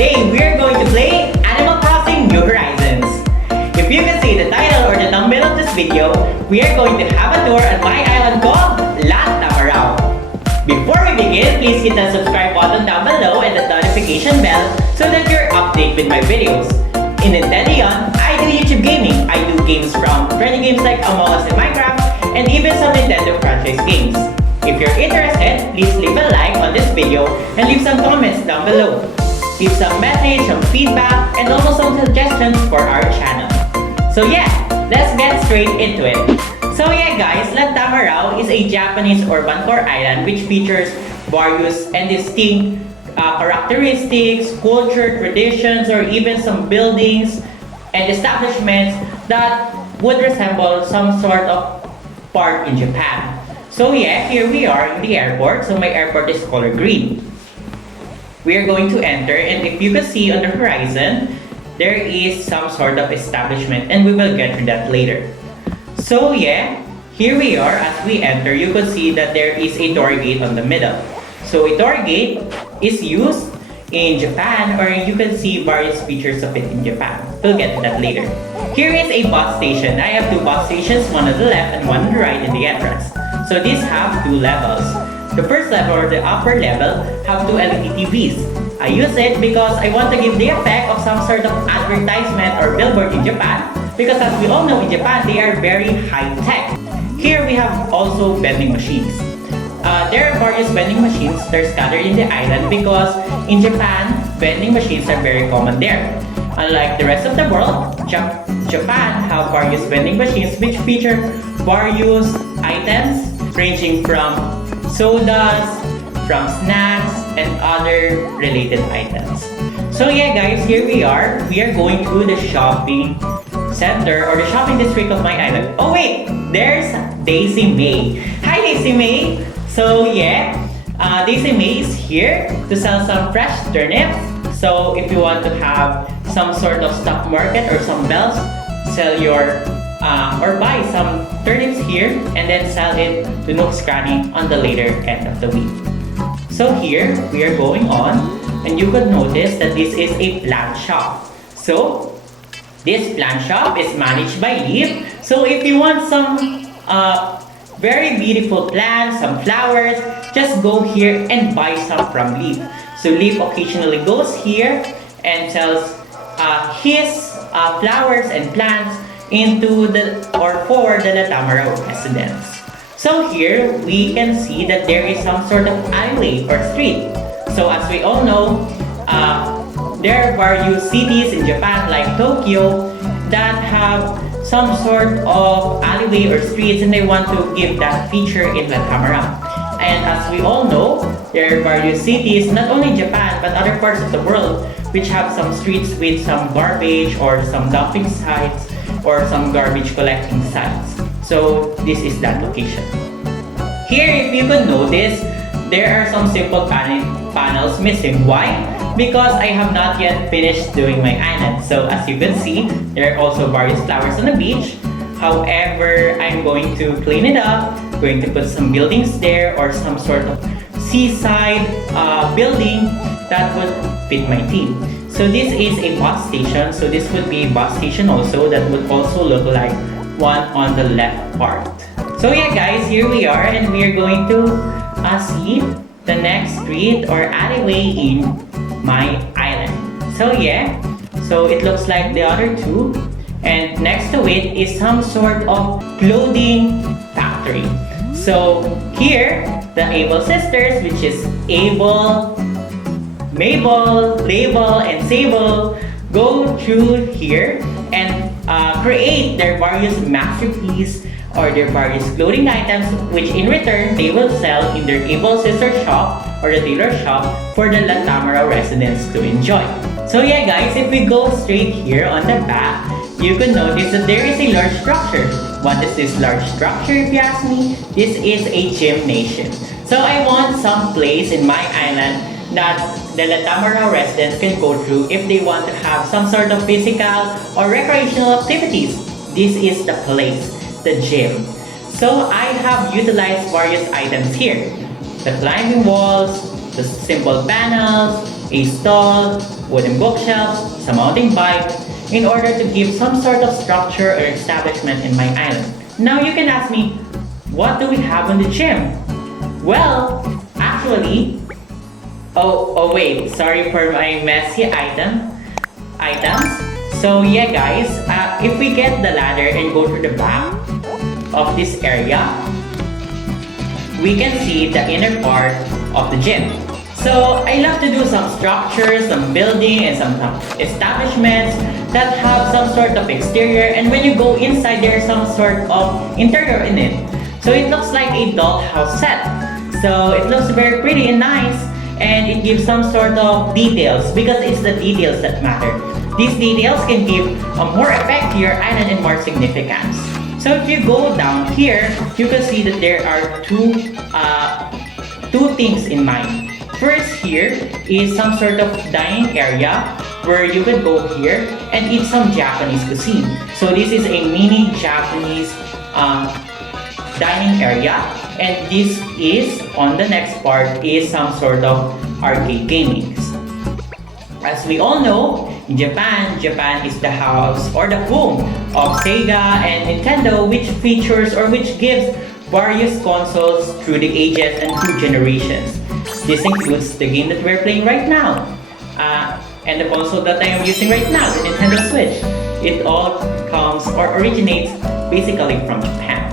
today we're going to play Animal Crossing New Horizons. If you can see the title or the thumbnail of this video, we are going to have a tour at my island called Tamaraw. Before we begin, please hit the subscribe button down below and the notification bell so that you're updated with my videos. In Nintendo, I do YouTube gaming. I do games from trending games like Among Us and Minecraft, and even some Nintendo franchise games. If you're interested, please leave a like on this video and leave some comments down below. Leave some message, some feedback, and also some suggestions for our channel. So yeah, let's get straight into it. So yeah guys, Tamaraw is a Japanese Urbancore island which features various and distinct characteristics, culture, traditions, or even some buildings and establishments that would resemble some sort of park in Japan. So yeah, here we are in the airport. So my airport is color green. We are going to enter, and if you can see on the horizon, there is some sort of establishment, and we will get to that later. So yeah, here we are. As we enter, you can see that there is a door gate on the middle. So a door gate is used in Japan, or you can see various features of it in Japan. We'll get to that later. Here is a bus station. I have two bus stations, one on the left and one on the right in the entrance. So these have two levels. The first level, or the upper level, have two LED TVs. I use it because I want to give the effect of some sort of advertisement or billboard in Japan, because as we all know in Japan, they are very high-tech. Here we have also vending machines. There are various vending machines that are scattered in the island because in Japan, vending machines are very common there. Unlike the rest of the world, Japan have various vending machines which feature various items ranging from sodas, from snacks, and other related items. So yeah guys, here we are. We are going to the shopping center or the shopping district of my island. Oh wait, there's Daisy May. Hi Daisy May! So yeah, Daisy May is here to sell some fresh turnips. So if you want to have some sort of stock market or some bells, sell your or buy some turnips here and then sell it to Nook's Cranny on the later end of the week. So here we are going on, and you could notice that this is a plant shop. So this plant shop is managed by Leaf. So if you want some very beautiful plants, some flowers, just go here and buy some from Leaf. So Leaf occasionally goes here and sells his flowers and plants into the or for the Tamaraw residents. So here we can see that there is some sort of alleyway or street. So as we all know, there are various cities in Japan like Tokyo that have some sort of alleyway or streets, and they want to give that feature in Tamaraw. And as we all know, there are various cities, not only in Japan but other parts of the world, which have some streets with some garbage or some dumping sites or some garbage collecting sites. So this is that location. Here, if you could notice, there are some simple panels missing. Why? Because I have not yet finished doing my island. So as you can see, there are also various flowers on the beach. However, I'm going to clean it up, going to put some buildings there or some sort of seaside building that would fit my theme. So this is a bus station. So this would be a bus station also that would also look like one on the left part. So yeah guys, here we are, and we are going to see the next street or alleyway in my island. So yeah, so it looks like the other two, and next to it is some sort of clothing factory. So here, the Able sisters, which is Able, Mabel, Label, and Sable, go through here and create their various masterpieces or their various clothing items, which in return they will sell in their Able sister shop or the tailor shop for the Tamaraw residents to enjoy. So yeah guys, if we go straight here on the back, you can notice that there is a large structure. What is this large structure if you ask me? This is a gymnasium. So I want some place in my island that the Tamaraw residents can go through if they want to have some sort of physical or recreational activities. This is the place, the gym. So I have utilized various items here. The climbing walls, Just simple panels, a stall, wooden bookshelves, some mounting bike, in order to give some sort of structure or establishment in my island. Now you can ask me, what do we have in the gym? Well, actually, oh wait, sorry for my messy items. So yeah guys, if we get the ladder and go to the back of this area, we can see the inner part of the gym. So I love to do some structures, some building, and some establishments that have some sort of exterior, and when you go inside, there's some sort of interior in it. So it looks like a dollhouse set. So it looks very pretty and nice, and it gives some sort of details because it's the details that matter. These details can give a more effect to your island and more significance. So if you go down here, you can see that there are two things in mind. First here is some sort of dining area where you can go here and eat some Japanese cuisine. So this is a mini Japanese dining area, and this is on the next part is some sort of arcade gaming. As we all know, in Japan is the house or the home of Sega and Nintendo, which features or which gives various consoles through the ages and through generations. This includes the game that we're playing right now, and the console that I am using right now, the Nintendo Switch. It all comes or originates basically from Japan.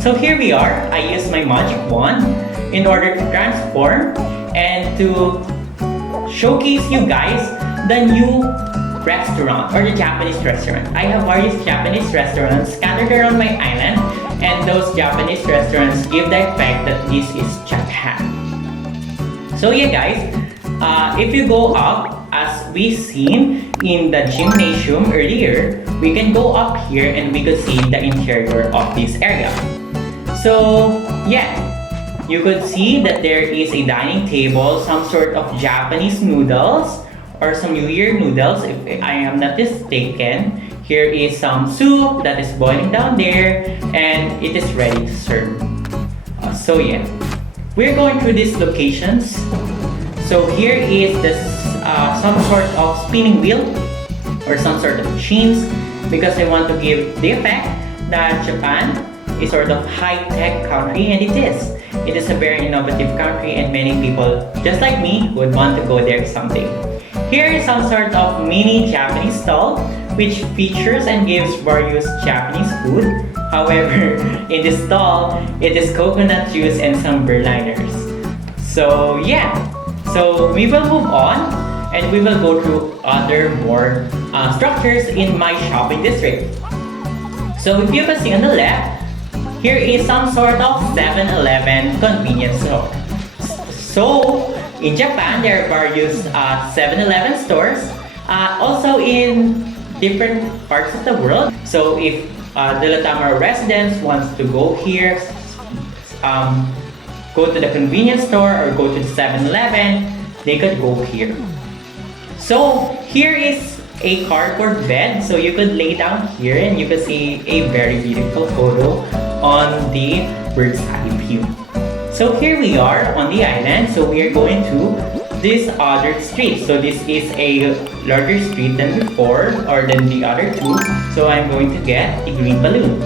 So here we are. I use my magic wand in order to transform and to showcase you guys the new restaurant or the Japanese restaurant. I have various Japanese restaurants scattered around my island, and those Japanese restaurants give the effect that this is Japan. So yeah guys, if you go up, as we seen in the gymnasium earlier, we can go up here and we could see the interior of this area. So yeah, you could see that there is a dining table, some sort of Japanese noodles or some New Year noodles if I am not mistaken. Here is some soup that is boiling down there, and it is ready to serve. So yeah, we're going through these locations. So here is this some sort of spinning wheel or some sort of machines, because I want to give the effect that Japan is sort of high-tech country, and it is. It is a very innovative country, and many people just like me would want to go there someday. Here is some sort of mini Japanese stall which features and gives various Japanese food. However, in this stall, it is coconut juice and some Berliners. So yeah, so we will move on and we will go through other more structures in my shopping district. So if you can see on the left, here is some sort of 7-Eleven convenience store. So in Japan, there are various 7-Eleven stores, also in different parts of the world. So if the Tamaraw residents wants to go here, go to the convenience store or go to the 7-Eleven, they could go here. So here is a cardboard bed, so you could lay down here and you can see a very beautiful photo on the bird's eye view. So here we are on the island, so we are going to this other street. So this is a larger street than before or than the other two, so I'm going to get a green balloon.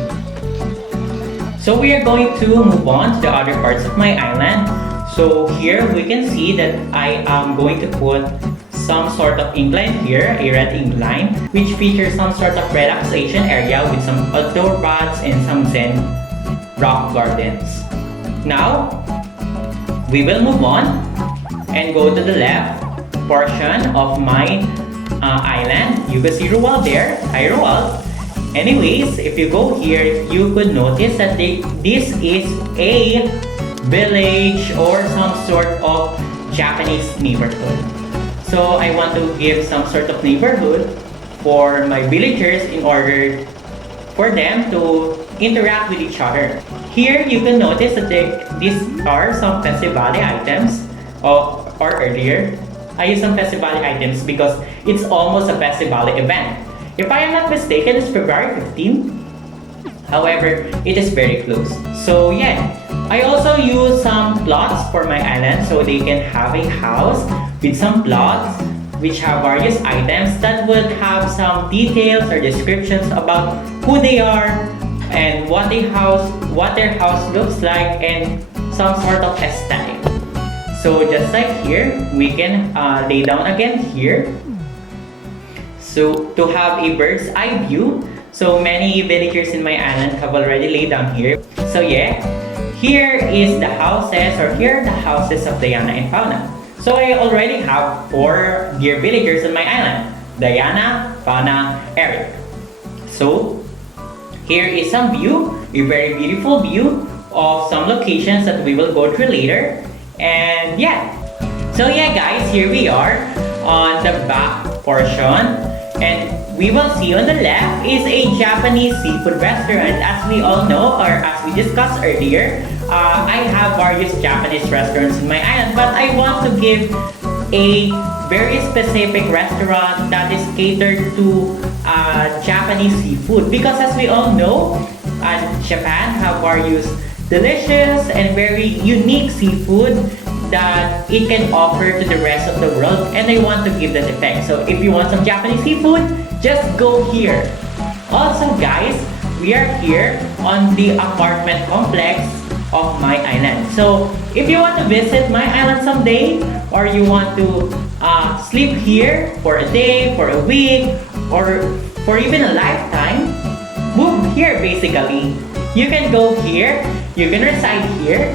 So we are going to move on to the other parts of my island. So here we can see that I am going to put some sort of incline here, a red incline, which features some sort of relaxation area with some outdoor baths and some zen rock gardens. Now, we will move on and go to the left portion of my island. You can see Roald there. Hi Roald. Anyways, if you go here, you could notice that this is a village or some sort of Japanese neighborhood. So I want to give some sort of neighborhood for my villagers in order for them to interact with each other. Here you can notice that these are some festivale items or earlier. I use some festivale items because it's almost a festivale event. If I am not mistaken, it's February 15. However, it is very close. So yeah, I also use some plots for my island so they can have a house with some plots which have various items that would have some details or descriptions about who they are and what their house looks like and some sort of aesthetic. So just like here, we can lay down again here. So to have a bird's eye view, so many villagers in my island have already laid down here. So yeah, here is the houses, or here are the houses of Diana and Fauna. So I already have 4 dear villagers on my island: Diana, Fauna, Eric. So here is some view, a very beautiful view of some locations that we will go through later. And yeah, so yeah guys, here we are on the back portion, and we will see on the left is a Japanese seafood restaurant. As we all know, or as we discussed earlier, I have various Japanese restaurants in my island, but I want to give a very specific restaurant that is catered to Japanese seafood, because as we all know, Japan have various delicious and very unique seafood that it can offer to the rest of the world, and I want to give that effect. So if you want some Japanese seafood, just go here. Also guys, we are here on the apartment complex of my island. So if you want to visit my island someday, or you want to sleep here for a day, for a week, or for even a lifetime, move here basically. You can go here, you can reside here.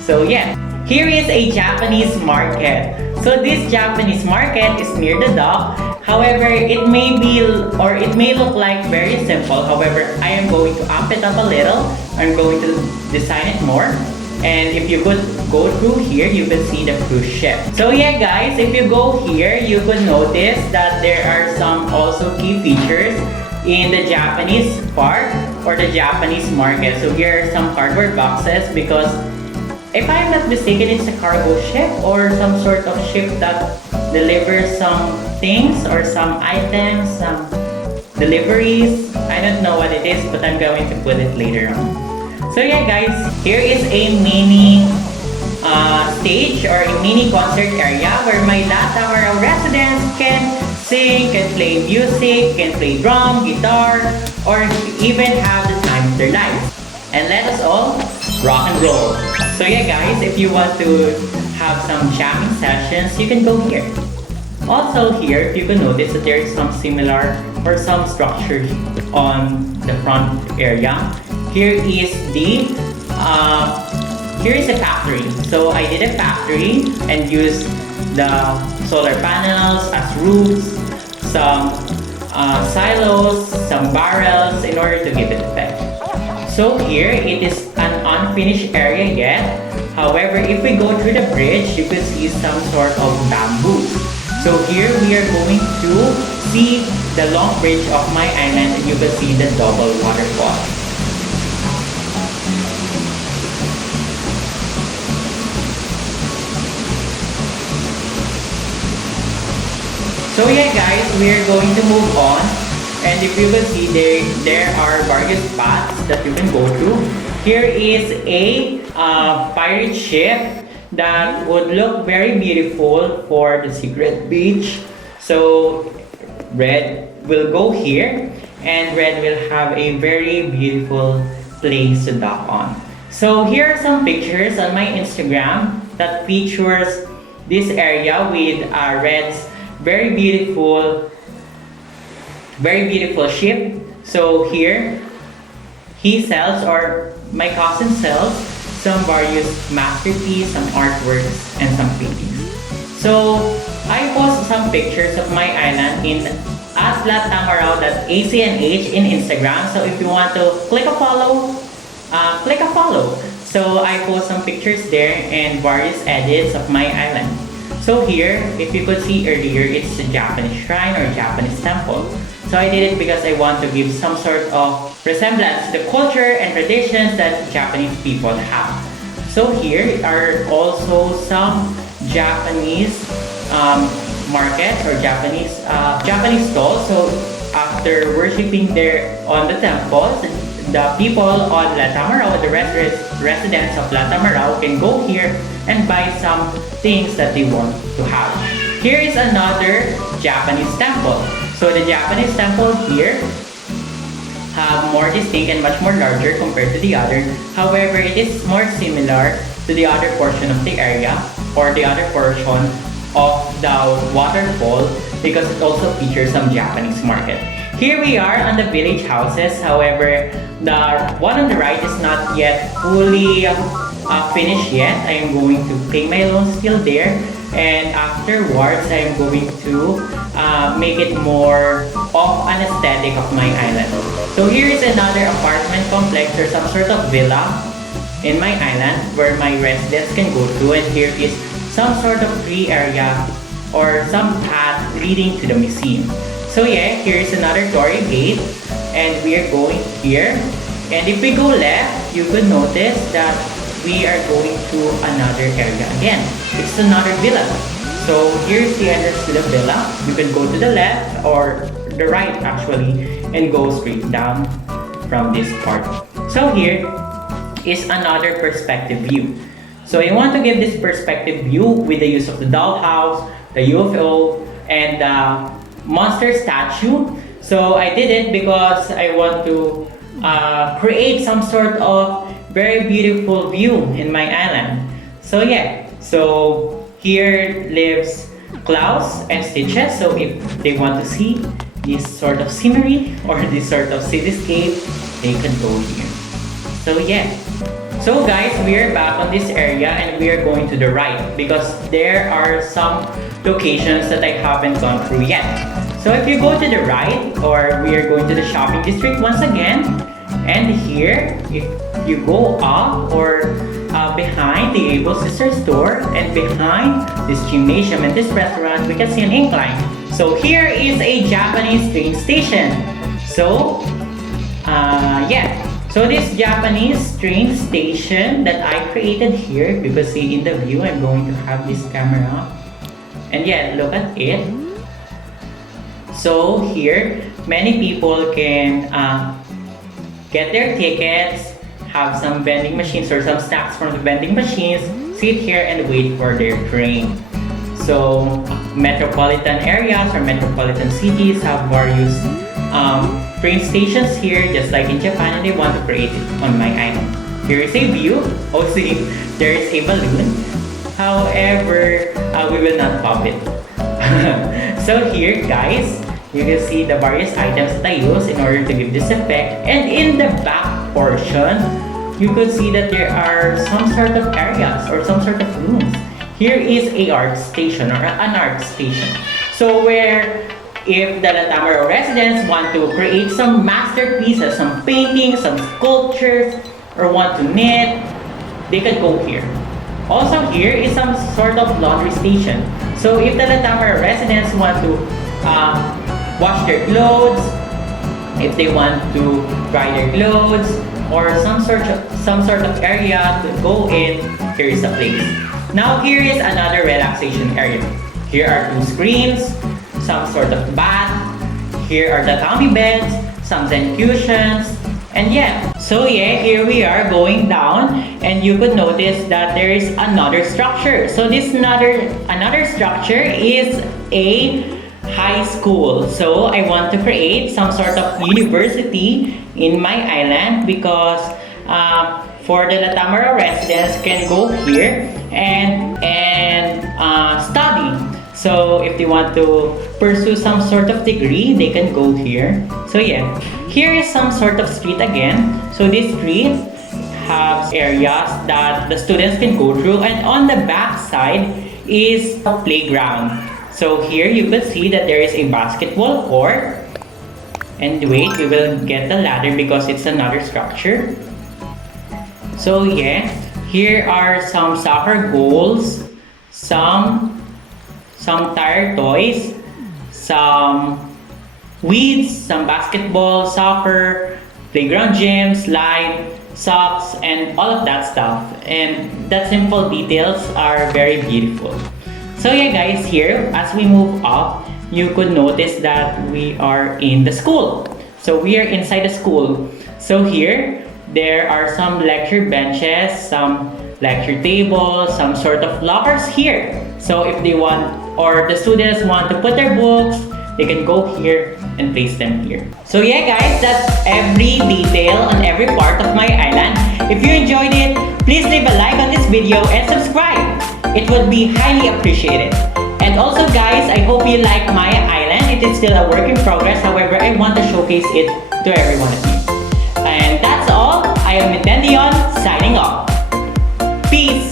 So yeah, here is a Japanese market. So this Japanese market is near the dock. However, it may look like very simple. However, I am going to amp it up a little. I'm going to design it more. And if you could go through here, you can see the cruise ship. So yeah guys, if you go here, you could notice that there are some also key features in the Japanese part or the Japanese market. So here are some cardboard boxes, because if I'm not mistaken, it's a cargo ship or some sort of ship that delivers some things or some items, some deliveries. I don't know what it is, but I'm going to put it later on. So yeah guys, here is a mini stage or a mini concert area where my Tamaraw residents can sing, can play music, can play drum, guitar, or even have the time of their lives. And let us all rock and roll. So yeah guys, if you want to have some jamming sessions, you can go here. Also here, if you can notice that there is some similar or some structure on the front area. Here is a factory. So I did a factory and used the solar panels as roofs, some silos, some barrels in order to give it effect. So here it is an unfinished area yet. However, if we go through the bridge, you can see some sort of bamboo. So here we are going to see the long bridge of my island, and you can see the double waterfall. So yeah guys, we are going to move on, and if you can see there are various paths that you can go through. Here is a pirate ship that would look very beautiful for the secret beach. So red will go here, and red will have a very beautiful place to dock on. So here are some pictures on my Instagram that features this area with red's very beautiful ship. So here he sells, or my cousin sells, some various masterpieces, some artworks, and some paintings. So I post some pictures of my island in @tamaraw.acnh in Instagram. So if you want to click a follow, click a follow. So I post some pictures there and various edits of my island. So here, if you could see earlier, it's a Japanese shrine or Japanese temple. So I did it because I want to give some sort of resemblance to the culture and traditions that Japanese people have. So here are also some Japanese market or Japanese stalls. So after worshipping there on the temples, the people on La Tamaraw, the residents of La Tamaraw can go here and buy some things that they want to have. Here is another Japanese temple. So the Japanese temple here have more distinct and much more larger compared to the other. However, it is more similar to the other portion of the area or the other portion of the waterfall because it also features some Japanese market. Here we are on the village houses. However, the one on the right is not yet fully finished yet. I am going to pay my loan still there, and afterwards I am going to make it more of an aesthetic of my island. So here is another apartment complex or some sort of villa in my island where my residents can go to, and here is some sort of free area or some path leading to the museum. So yeah, here is another dory gate, and we are going here. And if we go left, you could notice that we are going to another area again. It's another villa. So here's the entrance to the villa. You can go to the left or the right actually and go straight down from this part. So here is another perspective view. So I want to give this perspective view with the use of the dollhouse, the UFO, and the monster statue. So I did it because I want to create some sort of very beautiful view in my island. So yeah, so here lives Klaus and Stitches. So if they want to see this sort of scenery or this sort of cityscape, they can go here. So yeah. So guys, we are back on this area and we are going to the right because there are some locations that I haven't gone through yet. So if you go to the right, or we are going to the shopping district once again, and here, if you go up or behind the Able Sister store and behind this gymnasium and this restaurant, we can see an incline. So here is a Japanese train station. So yeah. So this Japanese train station that I created here, you can see in the view, I'm going to have this camera. And yeah, look at it. So here, many people can get their tickets, have some vending machines or some snacks from the vending machines, sit here and wait for their train. So metropolitan areas or metropolitan cities have various train stations here, just like in Japan, and they want to create it on my island. Here is a view. Oh, see, there is a balloon. However, we will not pop it. So here, guys, you can see the various items that I use in order to give this effect. And in the back portion, you could see that there are some sort of areas or some sort of rooms. Here is a art station or an art station. So where if the La Tamaraw residents want to create some masterpieces, some paintings, some sculptures, or want to knit, they can go here. Also here is some sort of laundry station. So if the La Tamaraw residents want to wash their clothes, if they want to dry their clothes, or some sort of area to go in, here is a place. Now here is another relaxation area. Here are two screens, some sort of bath. Here are the tummy beds, some zen cushions, and yeah. So yeah, here we are going down, and you could notice that there is another structure. So this another structure is a high school. So I want to create some sort of university in my island because for the La Tamaraw residents can go here and study. So if they want to pursue some sort of degree, they can go here. So yeah, here is some sort of street again. So this street has areas that the students can go through, and on the back side is a playground. So here you could see that there is a basketball court. And wait, we will get the ladder because it's another structure. So yeah, here are some soccer goals, some tire toys, some weeds, some basketball, soccer, playground gym, slide, socks, and all of that stuff. And that simple details are very beautiful. So yeah guys, here as we move up, you could notice that we are in the school. So we are inside the school. So here, there are some lecture benches, some lecture tables, some sort of lockers here. So if they want, or the students want to put their books, they can go here and place them here. So yeah guys, that's every detail on every part of my island. If you enjoyed it, please leave a like on this video and subscribe. It would be highly appreciated. And also guys, I hope you like my island. It is still a work in progress. However, I want to showcase it to every one of you. And that's all. I am Nintendion, signing off. Peace!